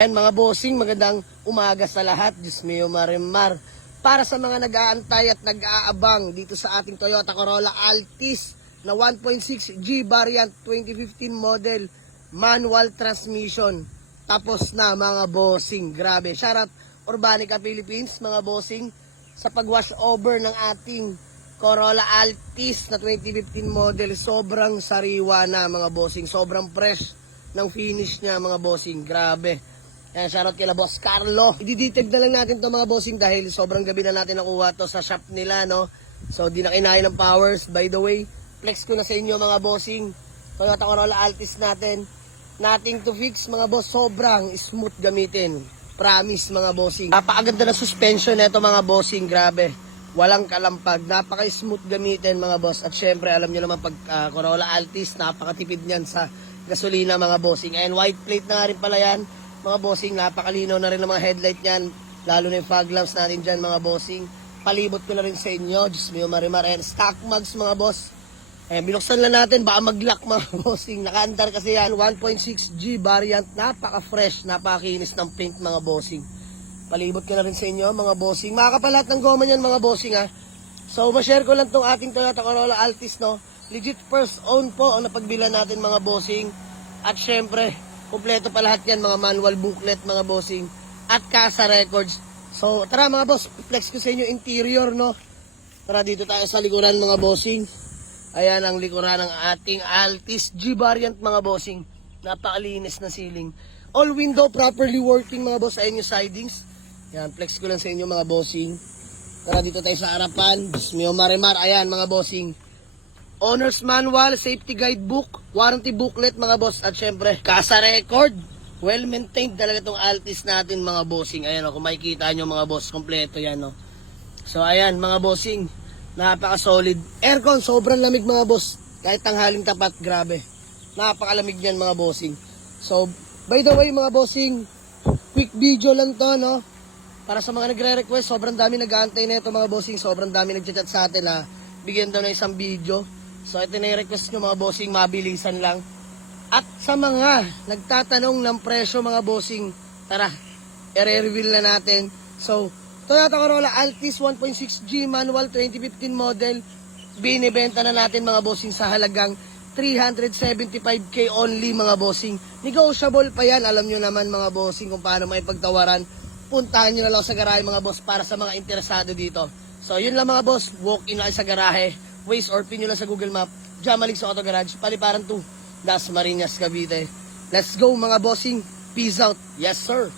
And mga bossing, magandang umaga sa lahat. Diyos mio marimar. Para sa mga nag-aantay at nag-aabang dito sa ating Toyota Corolla Altis na 1.6G variant 2015 model, manual transmission. Tapos na mga bossing. Grabe. Shoutout Urbanica Philippines mga bossing sa pag-wash over ng ating Corolla Altis na 2015 model. Sobrang sariwa na mga bossing. Sobrang fresh ng finish niya mga bossing. Grabe. Yan, shoutout kila Boss Carlo. I-detect na lang natin to mga bossing dahil sobrang gabi na natin nakuha to sa shop nila, no? So, di na kinaya ng powers. By the way, flex ko na sa inyo mga bossing. Toyota Corolla Altis natin. Nothing to fix mga boss. Sobrang smooth gamitin. Promise mga bossing. Napakaganda na suspension nito mga bossing. Grabe. Walang kalampag. Napaka-smooth gamitin mga boss. At syempre, alam nyo naman pag Corolla Altis, napakatipid niyan sa gasolina mga bossing. And white plate na nga rin pala yan. Mga bossing, napakalinaw na rin ng mga headlight niyan. Lalo na yung fog lamps natin dyan mga bossing. Palibot ko na rin sa inyo. Diyos mio marimar. And stock mugs mga boss. Ayan, binuksan lang natin. Baka mag-lock mga bossing. Nakaandar kasi yan. 1.6G variant. Napaka-fresh. Napaka-kinis ng paint mga bossing. Palibot ko na rin sa inyo mga bossing. Makakapalat ng goma niyan mga bossing ha. So, ma-share ko lang tong ating Toyota Corolla Altis, no. Legit first own po ang napagbilan natin mga bossing. At syempre, kumpleto pa lahat yan, mga manual booklet, mga bossing, at Casa Records. So, tara mga boss, flex ko sa inyo interior, no? Tara dito tayo sa likuran, mga bossing. Ayan ang likuran ng ating Altis G variant, mga bossing. Napakalinis na ceiling. All window properly working, mga boss. Ayan yung sidings. Ayan, flex ko lang sa inyo, mga bossing. Tara dito tayo sa harapan. Diyos mio marimar. Ayan, mga bossing. Owner's manual, safety guidebook, warranty booklet mga boss, at syempre, Casa Record. Well maintained talaga itong Altis natin mga bossing. Ayan o, kung makikita nyo mga boss, kompleto yan o. So ayan mga bossing, napaka solid. Aircon, sobrang lamig mga boss. Kahit tanghaling tapat, grabe. Napakalamig yan mga bossing. So, by the way mga bossing, quick video lang to, no? Para sa mga nagre-request, sobrang dami nag-aantay na ito mga bossing. Sobrang dami nag-chat sa atin ha. Bigyan daw na isang video. So ito na yung request nyo mga bossing, mabilisan lang. At sa mga nagtatanong ng presyo mga bossing, tara, i-reveal na natin. So, Toyota Corolla Altis 1.6G manual 2015 model, binibenta na natin mga bossing sa halagang 375k only mga bossing. Negotiable pa yan, alam nyo naman mga bossing kung paano may pagtawaran. Puntahan nyo na lang sa garahe mga boss para sa mga interesado dito. So yun lang mga boss, walk in lang sa garahe. Waze or pin nyo lang sa Google Map. Jamalik sa Auto Garage, Paliparan 2, Das Marinas, Cavite. Let's go mga bossing. Peace out. Yes sir.